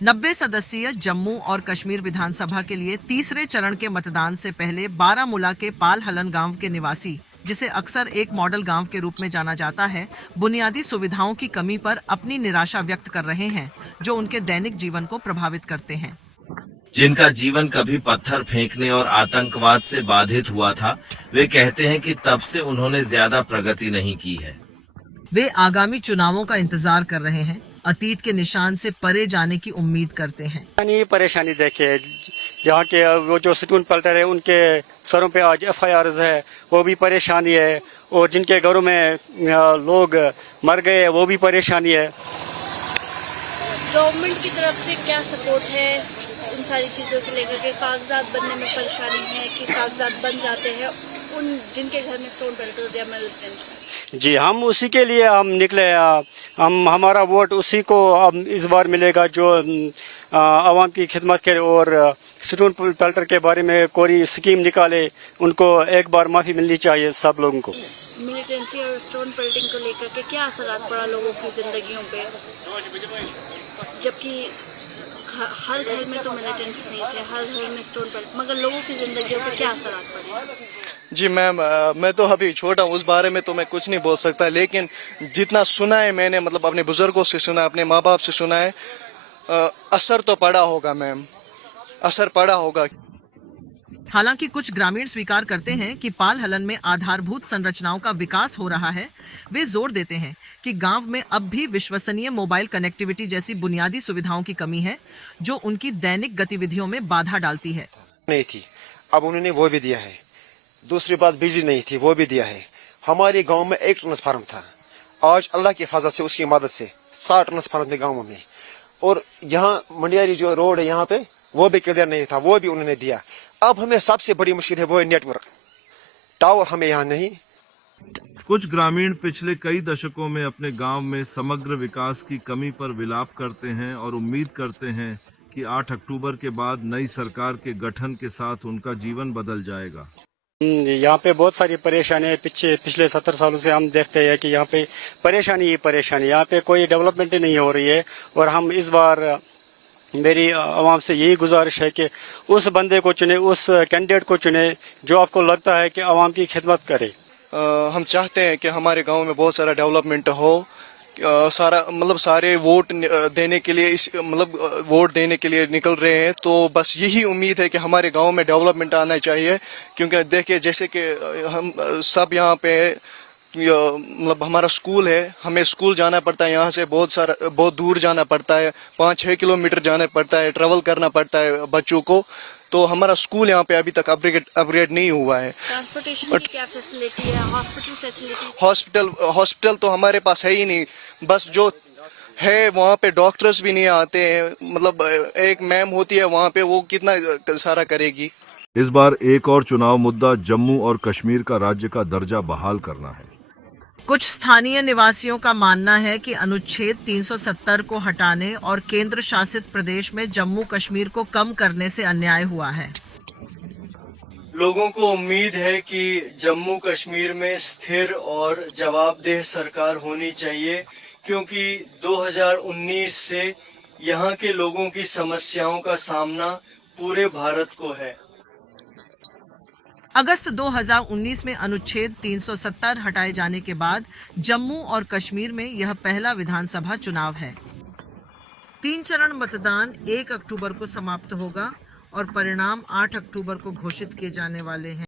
90 सदस्यीय जम्मू और कश्मीर विधानसभा के लिए तीसरे चरण के मतदान से पहले बारामूला के पाल हलन गांव के निवासी, जिसे अक्सर एक मॉडल गांव के रूप में जाना जाता है, बुनियादी सुविधाओं की कमी पर अपनी निराशा व्यक्त कर रहे हैं, जो उनके दैनिक जीवन को प्रभावित करते हैं। जिनका जीवन कभी पत्थर फेंकने और आतंकवाद से बाधित हुआ था, वे कहते हैं कि तब से उन्होंने ज्यादा प्रगति नहीं की है। वे आगामी चुनावों का इंतजार कर रहे हैं, अतीत के निशान से परे जाने की उम्मीद करते हैं। परेशानी देखे, जहाँ के वो जो स्टून पल्टर है उनके सरों पे आज FIRs है, वो भी परेशानी है, और जिनके घरों में लोग मर गए वो भी परेशानी है। गवर्नमेंट की तरफ से क्या सपोर्ट है इन सारी चीज़ों को लेकर के? कागजात बनने में परेशानी है कि कागजात बन जाते हैं उन जिनके घर में स्टोन पेल्टर्स या मिलिटेंट्स? जी, हम उसी के लिए हम निकले, हमारा वोट उसी को अब इस बार मिलेगा जो आवाम की खिदमत करे और स्टोन पेल्टर के बारे में कोई स्कीम निकाले। उनको एक बार माफ़ी मिलनी चाहिए सब लोगों को। मिलिटेंसी और स्टोन पेल्टिंग को लेकर के क्या असर पड़ा लोगों की जिंदगियों पे, जबकि हर घर में तो मिलिटेंट्स नहीं थे, हर घर में स्टोन पेल्ट, मगर लोगों की जिंदगियों पे क्या असर पड़े? जी मैम, मैं तो अभी छोटा हूँ, उस बारे में तो मैं कुछ नहीं बोल सकता, लेकिन जितना सुना है मैंने, मतलब अपने बुजुर्गों से सुना, अपने माँ बाप से सुना है, असर तो पड़ा होगा मैम, असर पड़ा होगा। हालांकि कुछ ग्रामीण स्वीकार करते हैं कि पाल हलन में आधारभूत संरचनाओं का विकास हो रहा है। वे जोर देते हैं कि गांव में अब भी विश्वसनीय मोबाइल कनेक्टिविटी जैसी बुनियादी सुविधाओं की कमी है, जो उनकी दैनिक गतिविधियों में बाधा डालती है। नहीं थी, अब उन्होंने वो भी दिया है। दूसरी बात, बिजली नहीं थी, वो भी दिया है। हमारे गांव में एक ट्रांसफार्मर था, आज अल्लाह की फजल से उसकी मदद से 60 ट्रांसफार्मर थे गाँव में। और यहाँ मंडियारी जो रोड है यहाँ पे, वो भी क्लियर नहीं था, वो भी उन्होंने दिया। अब हमें सबसे बड़ी मुश्किल है वो है नेटवर्क, टावर हमें यहाँ नहीं। कुछ ग्रामीण पिछले कई दशकों में अपने गांव में समग्र विकास की कमी पर विलाप करते हैं और उम्मीद करते हैं कि 8 अक्टूबर के बाद नई सरकार के गठन के साथ उनका जीवन बदल जाएगा। यहाँ पे बहुत सारी परेशानी है। पिछले 70 सालों से हम देखते हैं कि यहाँ पे परेशानी ही परेशानी, यहाँ पे कोई डेवलपमेंट नहीं हो रही है। और हम इस बार, मेरी आवाम से यही गुजारिश है कि उस बंदे को चुने, उस कैंडिडेट को चुने जो आपको लगता है कि आवाम की खिदमत करे। हम चाहते हैं कि हमारे गांव में बहुत सारा डेवलपमेंट हो, सारे वोट देने के लिए वोट देने के लिए निकल रहे हैं, तो बस यही उम्मीद है कि हमारे गांव में डेवलपमेंट आना चाहिए। क्योंकि देखिए, जैसे कि हम सब यहाँ पे हमारा स्कूल है, हमें स्कूल जाना पड़ता है, यहाँ से बहुत दूर जाना पड़ता है, 5-6 किलोमीटर जाना पड़ता है, ट्रेवल करना पड़ता है बच्चों को। तो हमारा स्कूल यहाँ पे अभी तक अपग्रेड नहीं हुआ है। ट्रांसपोर्टेशन की क्या फैसिलिटी है? Hospital facility? हॉस्पिटल तो हमारे पास है ही नहीं। बस जो है वहाँ पे डॉक्टर्स भी नहीं आते हैं। एक मैम होती है वहाँ पे, वो कितना सारा करेगी। इस बार एक और चुनाव मुद्दा जम्मू और कश्मीर का राज्य का दर्जा बहाल करना है। कुछ स्थानीय निवासियों का मानना है कि अनुच्छेद 370 को हटाने और केंद्र शासित प्रदेश में जम्मू कश्मीर को कम करने से अन्याय हुआ है। लोगों को उम्मीद है कि जम्मू कश्मीर में स्थिर और जवाबदेह सरकार होनी चाहिए, क्योंकि 2019 से यहाँ के लोगों की समस्याओं का सामना पूरे भारत को है। अगस्त 2019 में अनुच्छेद 370 हटाए जाने के बाद जम्मू और कश्मीर में यह पहला विधानसभा चुनाव है। 3 चरण मतदान 1 अक्टूबर को समाप्त होगा और परिणाम 8 अक्टूबर को घोषित किए जाने वाले हैं।